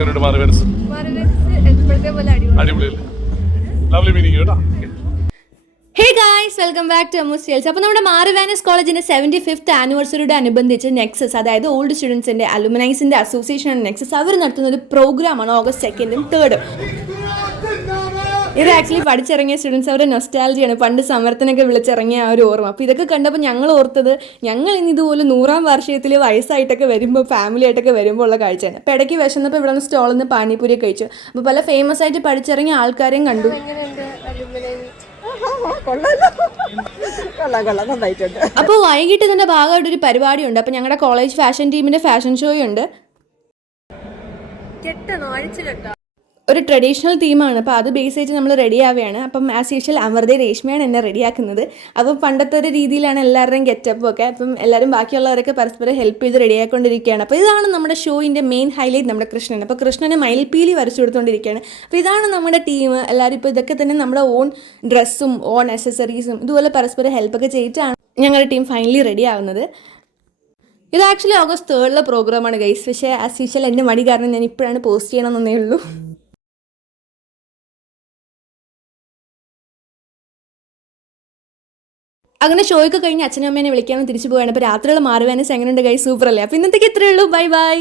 Hey guys, welcome back to Ammu's tales. അപ്പോൾ നമ്മുടെ മാറിവാനസ് കോളേജിൻ്റെ 75th ആനിവേഴ്സറിയോട് അനുബന്ധിച്ച് നെക്സസ്, അതായത് ഓൾഡ് സ്റ്റുഡൻസിൻ്റെ അലുമിനൈസിൻ്റെ അസോസിയേഷൻ നെക്സസ്, അവർ നടത്തുന്ന ഒരു പ്രോഗ്രാമാണ് August 2nd 3rd. ഇത് ആക്ച്വലി പഠിച്ചിറങ്ങിയ സ്റ്റുഡൻസ് അവരുടെ നൊസ്റ്റാലജിയാണ്, പണ്ട് സമരത്തിനൊക്കെ വിളിച്ചിറങ്ങിയ ആ ഒരു ഓർമ്മ. അപ്പോൾ ഇതൊക്കെ കണ്ടപ്പോൾ ഞങ്ങൾ ഓർത്തത്, ഞങ്ങൾ ഇനി ഇതുപോലെ 100ാം വാർഷികത്തിൽ വയസ്സായിട്ടൊക്കെ വരുമ്പോൾ ഫാമിലി ആയിട്ടൊക്കെ വരുമ്പോൾ ഉള്ള കാഴ്ചയാണ്. അപ്പോൾ ഇടയ്ക്ക് വിശന്നപ്പോൾ ഇവിടെ നിന്ന് സ്റ്റോളിൽ നിന്ന് പാനിപ്പൂരി കഴിച്ചു. അപ്പോൾ പല ഫേമസ് ആയിട്ട് പഠിച്ചിറങ്ങിയ ആൾക്കാരെയും കണ്ടു. അപ്പോൾ വൈകിട്ട് ഇതിൻ്റെ ഭാഗമായിട്ടൊരു പരിപാടിയുണ്ട്. അപ്പോൾ ഞങ്ങളുടെ കോളേജ് ഫാഷൻ ടീമിൻ്റെ ഫാഷൻ ഷോയുണ്ട്. ഒരു ട്രഡീഷണൽ തീമാണ്, അപ്പോൾ അത് ബേസ് ചെയ്ത് നമ്മൾ റെഡി ആവുകയാണ്. അപ്പം ആസ് യൂഷ്വൽ അമൃത രേഷ്മയാണ് എന്നെ റെഡിയാക്കുന്നത്. അപ്പം പണ്ടത്തെ ഒരു രീതിയിലാണ് എല്ലാവരുടെയും ഗെറ്റപ്പും ഒക്കെ. അപ്പം എല്ലാവരും ബാക്കിയുള്ളവരൊക്കെ പരസ്പരം ഹെൽപ്പ് ചെയ്ത് റെഡിയാക്കിക്കൊണ്ടിരിക്കുകയാണ്. അപ്പോൾ ഇതാണ് നമ്മുടെ ഷോയിൻ്റെ മെയിൻ ഹൈലൈറ്റ്, നമ്മുടെ കൃഷ്ണൻ. അപ്പോൾ കൃഷ്ണനെ മയിൽപ്പീലി വരച്ചു കൊടുത്തുകൊണ്ടിരിക്കുകയാണ്. അപ്പോൾ ഇതാണ് നമ്മുടെ ടീം. എല്ലാവരും ഇപ്പോൾ ഇതൊക്കെ തന്നെ നമ്മുടെ ഓൺ ഡ്രസ്സും ഓൺ അക്സസറീസും ഇതുപോലെ പരസ്പരം ഹെൽപ്പൊക്കെ ചെയ്തിട്ടാണ് ഞങ്ങളുടെ ടീം ഫൈനലി റെഡി ആവുന്നത്. ഇത് ആക്ച്വലി August 3rd പ്രോഗ്രാമാണ് ഗൈസ്. പക്ഷേ ആസ് യൂഷ്വൽ എൻ്റെ മടി കാരണം ഞാൻ ഇപ്പോഴാണ് പോസ്റ്റ് ചെയ്യണമെന്നേ ഉള്ളൂ. അങ്ങനെ ഷോയൊക്കെ കഴിഞ്ഞ് അച്ഛനും അമ്മേനെ വിളിക്കാനും തിരിച്ചു പോവുകയാണ്. അപ്പോൾ രാത്രിയുള്ള മാറിവാനസ് എങ്ങനെയുണ്ട് ഗൈസ്? സൂപ്പർ അല്ലേ? അപ്പോൾ ഇന്നത്തേക്ക് ഇത്രയേ ഉള്ളൂ. Bye bye.